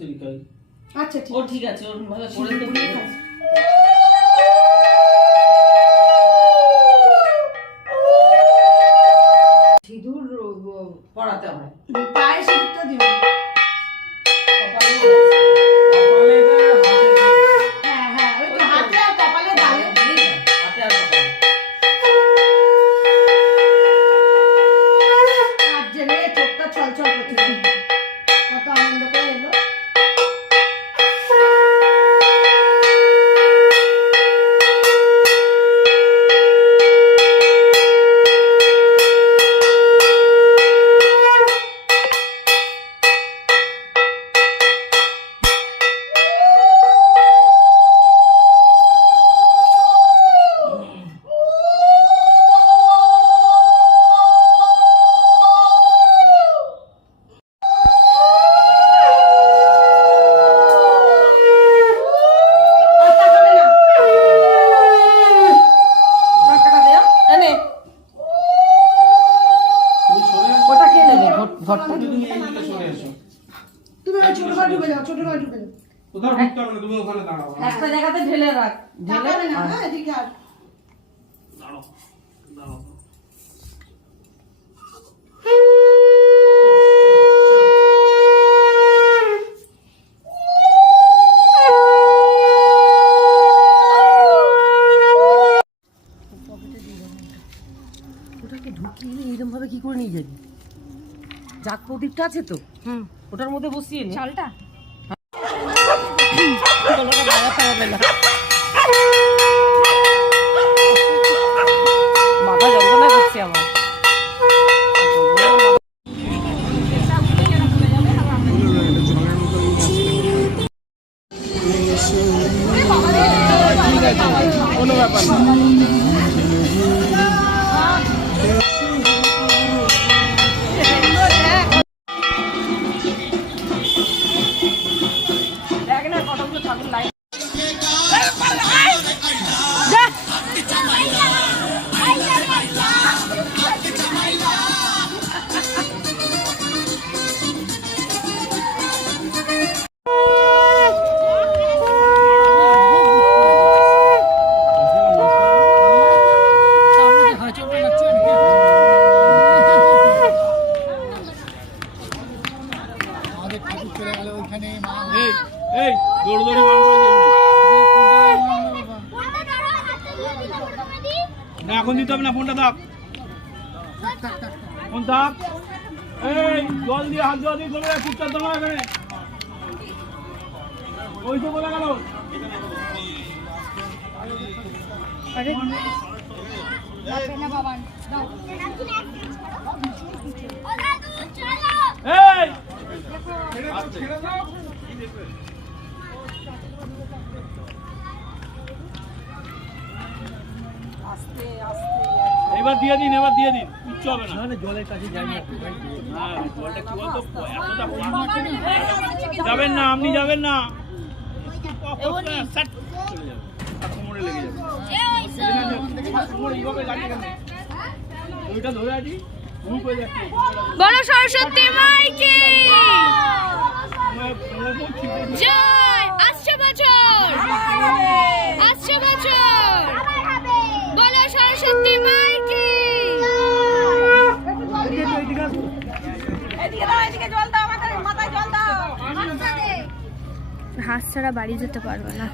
তরিকায়। আচ্ছা ঠিক, ও ঠিক আছে, ওর ভাবে করে দেবো। সিঁদুর পড়াতে হয়। পায়ে সিঁদুরটা দিও। কপালে হ্যাঁ হ্যাঁ, ওই তো হাতে আর কপালে গালে। হাতে আর কপালে। হাত জেলে চোখটা ছলছল করছে, কত আনন্দ করে এলো। একটা জায়গাতে ঢেলে রাখ, ঢেলে ওটাকে ঢুকিয়ে এইরকম ভাবে কি করে নিয়ে যাবি? জাগ প্রদীপটা আছে তো, ওটার মধ্যে বসিয়ে নি চালটা। মাথা যন্ত্রণা করছে আমার। ঠিক আছে, কোনো ব্যাপার না। এই দৌড় দৌড়ে বার করে দিন না, এখন দিতে হবে না, ফোনটা থাক, ফোন থাক। এই জল দিয়ে হাত জল দিয়ে চলে যায়, চুপচাপ দাঁড়া এখানে। ওই তো বলে গেল। এবার দিয়ে দিন, এবার দিয়ে দিন, কিচ্ছু হবে না। জলের কাছে যাই না, জলটা কি বলতো, যাবেন না, আপনি যাবেন না, কোমরে লেগে যাবে। ওইটা ধরে আছি, বলো সরস্বতী মাইকে জয়। আসছে বছর, আসছে বছর, বলো সরস্বতী মাইকে। হাঁস ছাড়া বাড়ি যেতে পারবে না।